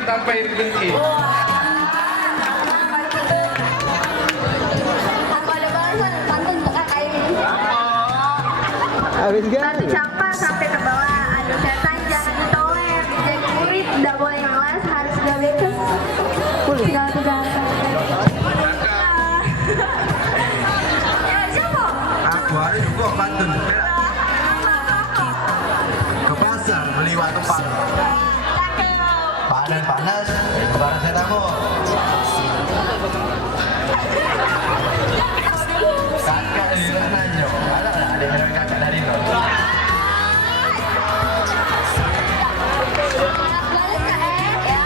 hidup tanpa iri dengki. Aku ada balasan pantun untuk kakak ini. Satu campak sampai ke bawah. Aduh setan jangan ditolak. Jadi murid tidak boleh malas, harus gawe terus. Tinggal tugas. Ya siapa? Aku hari juga pantun. Ke pasar beli waktu panas. Panas, paracetamol. Kakak dari Rananyo, ada yang kakak dari Ino. Balas Kak ya.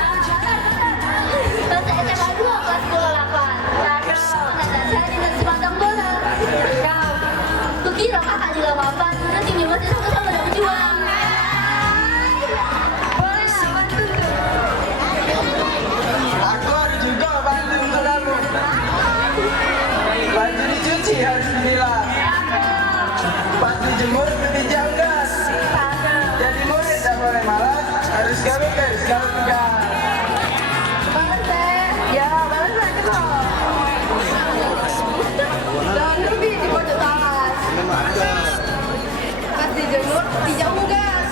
Terus SMA 2 kelas 28. Saya di Nasi Padang bola. Tuh kira kakak juga papan. Nanti masih sama-sama udah berjuang. Boleh lah pantun tuh. Aku hari juga pantun untuk kamu. Baju dicuci harus dibilas. Pas dijemur dijam gas. Jadi murid tak boleh malas, harus gawe guys, kalau tugas. Balas teh. Ya balas lah coba. Dan lebih di pojok kelas. Pas dijemur dijauh gas.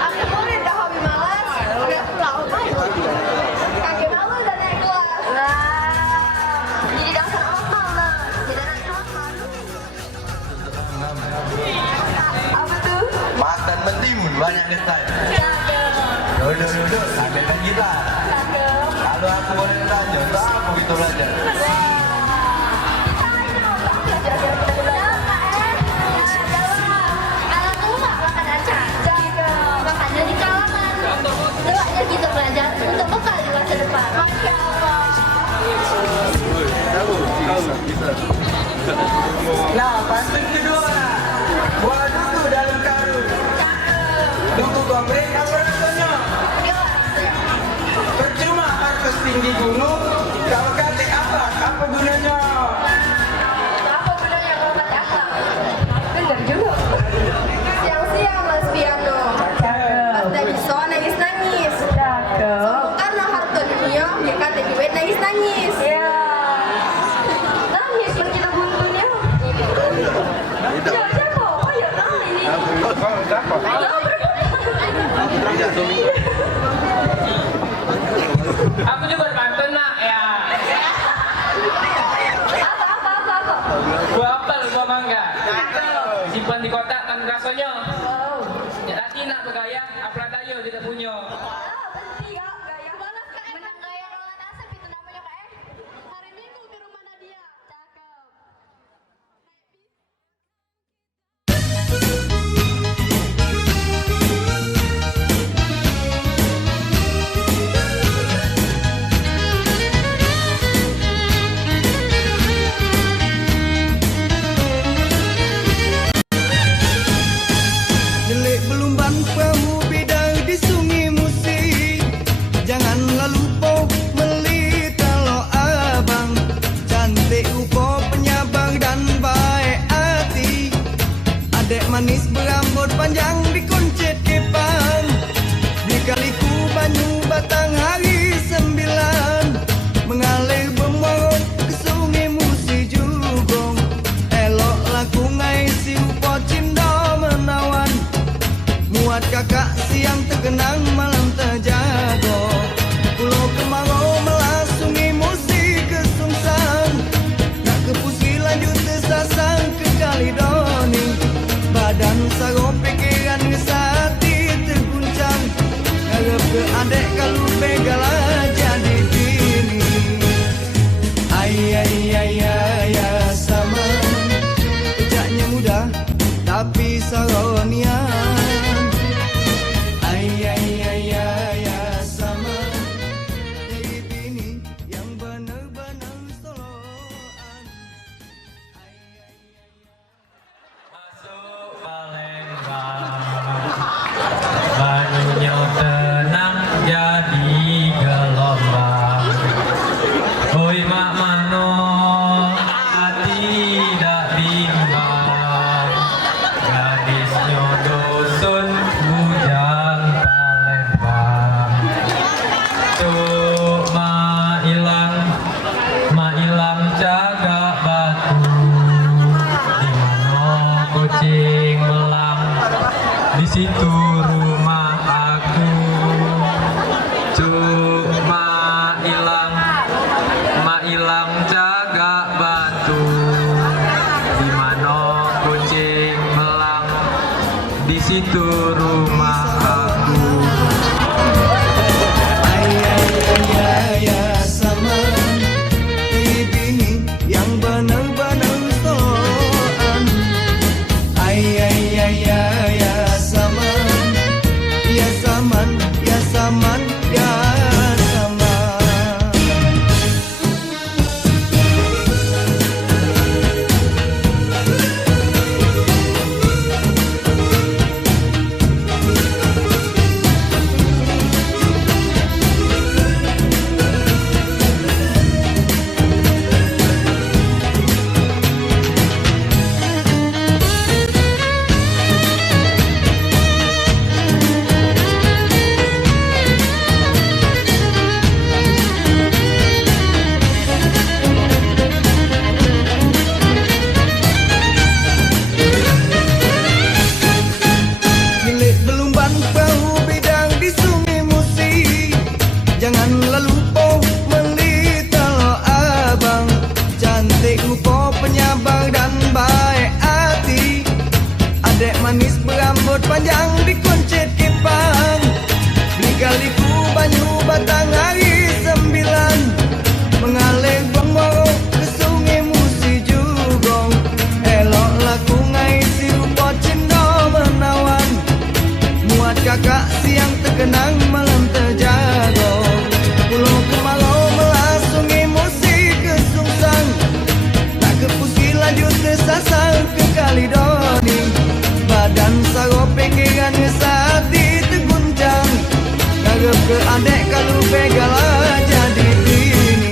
Aku murid dah hobi malas. Udah pulang. Kakek malu udah naik kelas. Jadi dasar akal lah. Tidak naik kelas malu. Apa tuh? Makan mentimun banyak detail. Cakep. Duduk, sampai kan kita. Kalau aku boleh tanya, untuk apa gitu belajar? Makanya di kalangan doanya kita belajar untuk bekal di masa depan. Masya Allah. Nah, pantun kedua. Buah duku dalam karung. Duku gombreng apa rasanya? Percuma harus tinggi gunung. Kalau kate apa gunanya? Apa gunanya kalau kata apa? Bener juga. Siang-siang les piano. Pas dari so nangis-nangis. Karena harta dunia, dia kata duit nangis-nangis. Nangis berkita buntunya. Ya siapa? Oh ya tahu ini. Aku juga pantun nak ya. Apa? Buah apel, buah mangga. Simpan di kotak kan rasanya. Ya tadi nak bergaya, apel tayo tidak punya. Gaya balas Kak. Menang gaya ruangan asap itu namanya Kak. Hari Minggu ke rumah Nadia. Cakep. Jelek belumban perahu bidang di sungai Musi. Janganlah lupa meli kalau abang cantik rupa penyabang dan baik hati. Adek manis berambut panjang dikuncit kepang. Dikaliku banyu batang hari 9 mengalir bermorot ke sungai Musi Jugong. Eloklah ku ngai si rupa cinta menawan. Muat kakak siang terkenang malam terjago. Pulau kemarau melas sungai Musi kesungsang. Nak ke Pusi lanjut tersasang ke Kalidoni. Badan sarong pikiran ngesati terguncang. Ngarep ke adek kalau begala jadi bini. Ayah sama. Kejaknya muda tapi saronian. Ayah sama. Jadi aku cuma ilang jaga batu di mana kucing melang di situ rumah aku. Ya sama ini yang benar-benar soan. Ya sama ya saman ya saman ya sama. Milik belumban perahu bidang di sungai Musi, jangan lalu po melita lo abang. Cantik rupa penyabar dan baik hati, adek manis berambut panjang dikuncit kipang. Lika-liku banyu batang hari 9, mengalir bangmoro ke sungai Musi Jugong. Elok laku ngai si rupa cindo menawan, muat kakak siang terkenang malam terjago. Pulau kemarau melas sungai Musi ke Sungsang, tak kepusi lanjut tersasar ke Kalidoni. Badan saro pikiran ngesati terguncang, ngarep ke adek kalau pegala jadi bini.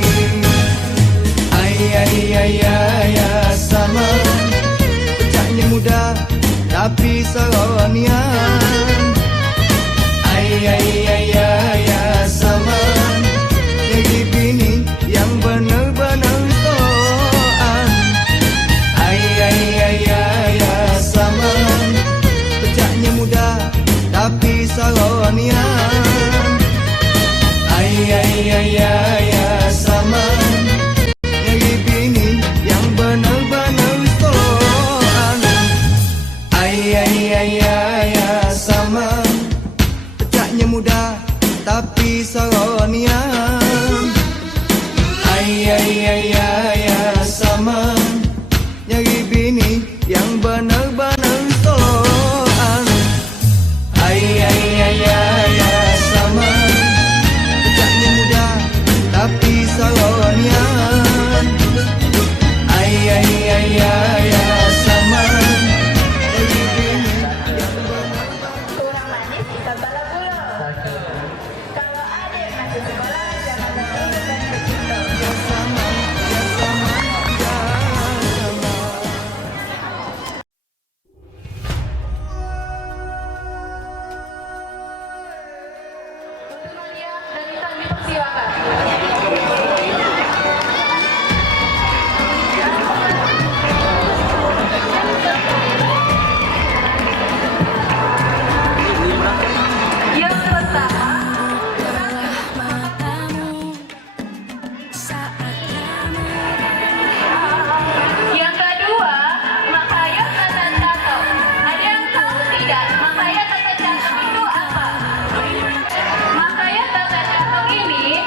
Ya sama pecahnya muda tapi saronian. Ya sama jadi bini yang benar-benar soan. Ya sama pecahnya muda tapi saronian. Ya sama jadi bini yang benar-benar soan. Ya sama pecahnya muda tapi saronian. Ya sama nyari bini yang benar-benar soan. Ya sama pecahnya muda tapi saronian. Ya sama nyari bini yang Kurang manis kita bala gula. Kalau adik masih sekolah jangan terlalu dan kecil. sama. Untuk Malia dan Intan dipersilakan. Yang pertama, yang kedua, makayat dan tato. Ada yang tahu tidak makayat dan tato itu apa? Makayat dan tato ini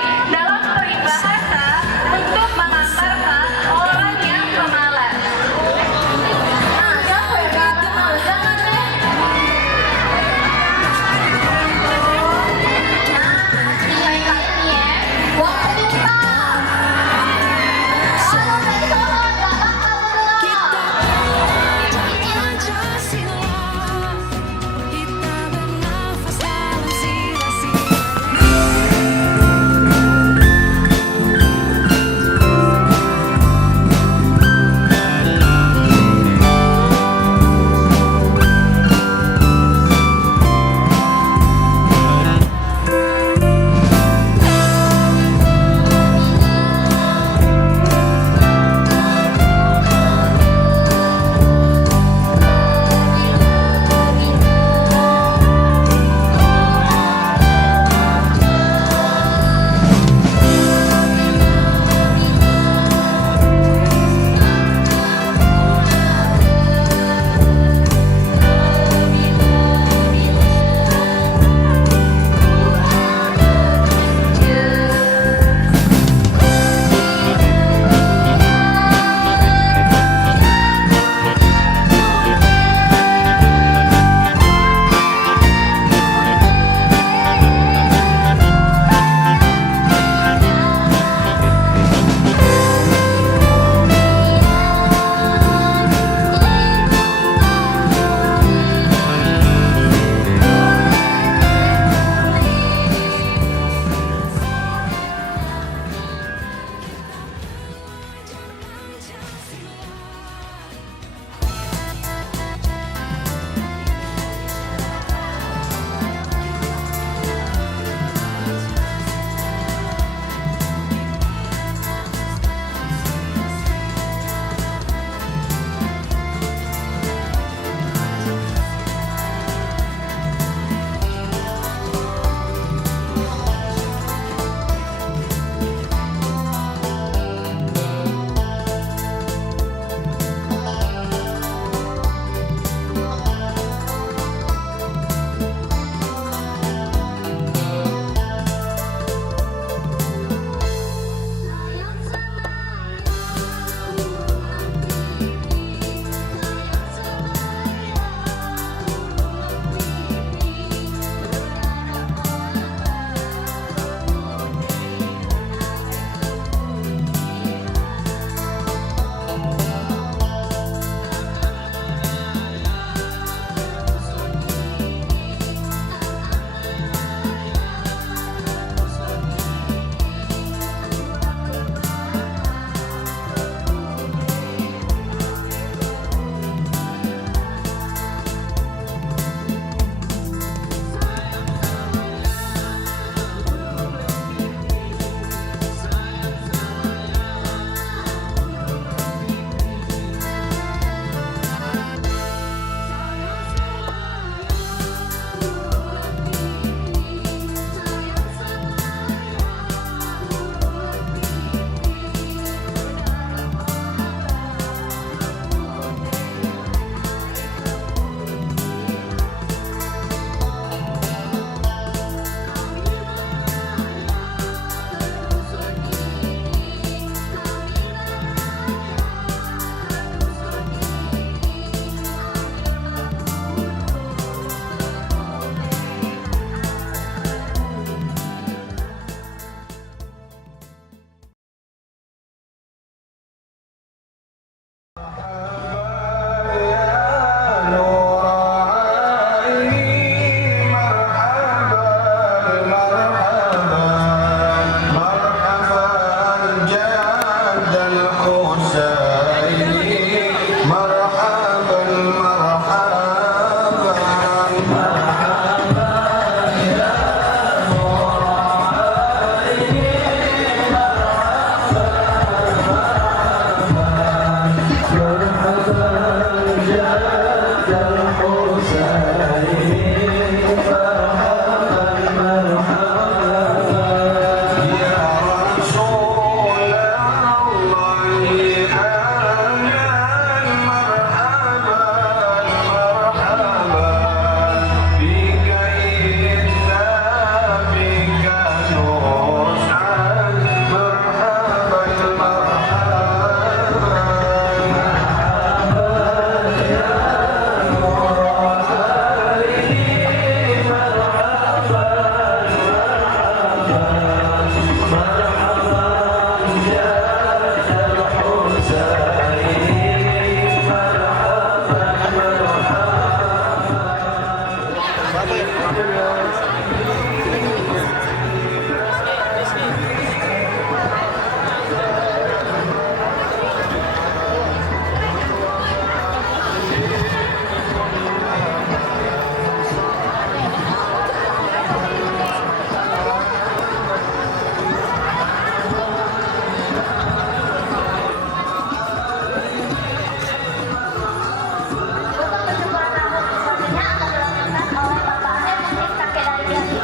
Untuk kejuaraan rambut selanjutnya akan dilakukan oleh Bapak Ade Menteri Kakek dari Biasi.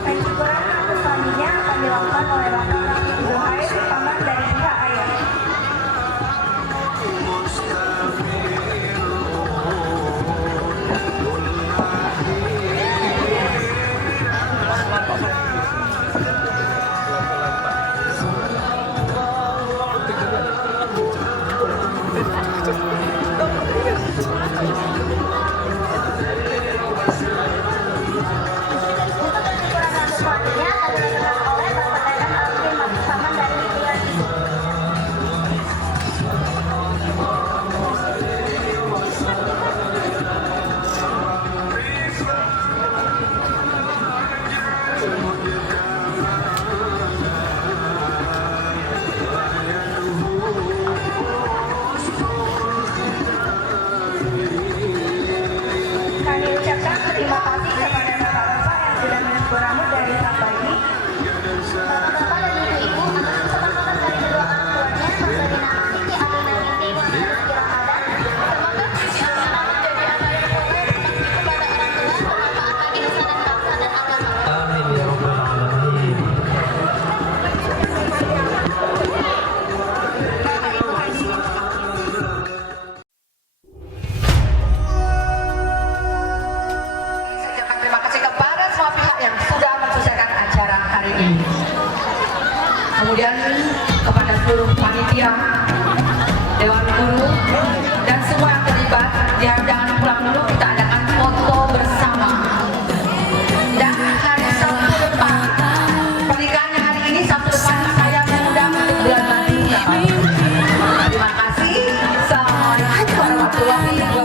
Pencukuran rambut selanjutnya akan dilakukan oleh Bapak Raffi Zuhair, paman dari pihak ayah. Untuk pencukuran rambut selanjutnya akan dilakukan oleh Bapak Dadang Alvin, paman dari pihak ibu. Kami ucapkan terima kasih kepada bapak-bapak yang sudah mencukur rambut dari saat pagi. Bapak-bapak dan ibu-ibu atas kesepakatan dari kedua orang tuanya, Mas Dalina Siti Alina binti Muhammad Rizky Ramadan. Semoga Siti Alina menjadi anak yang soleh, berbakti kepada orang tua, bermanfaat bagi nusa dan bangsa dan agama. Amin ya rabbal alamin. Bapak Ibu hadirin. Saya ucapkan terima kasih kepada semua pihak yang sudah mensukseskan acara hari ini. Kemudian kepada seluruh panitia, dewan guru, dan semua yang terlibat, jangan pulang dulu, kita adakan foto bersama. Dan hari Sabtu depan, pernikahannya hari ini Sabtu depan, saya mengundang untuk bulan Madu. Terima kasih. Assalamualaikum warahmatullahi wabarakatuh.